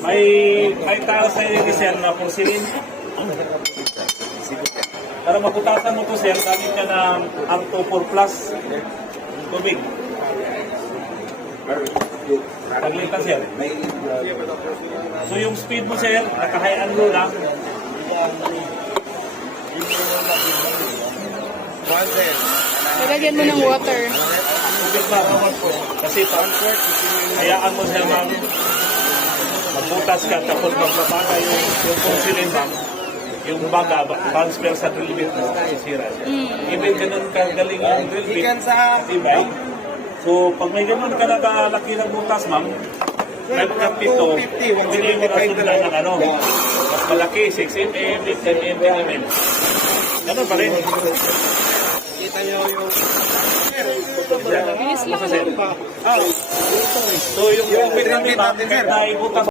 May tao sa inyo sir na porcelain. Para maputasan mo to sir, gamit ka ng R24 Plus tubig. Paglitan sir. So yung speed mo sir, naka-high and low lang. Lagyan mo ng water. Tubig ba? Kasi hayaan mo siya magbutas ka tapos magbabaga yung porcelain bang yung baga, transfer sa drill bit mo, sira siya. Even ganun kagaling yung drill bit, diba? So, pag may ganun ka nakalaki ng butas, ma'am, kahit ka pito, hindi mo nasundan ng ano, mas malaki, 6 mm, 10 mm. Ganun pa rin. Kita nyo yung... Bilis lang. So, yung drill bit natin, kahit na ibutas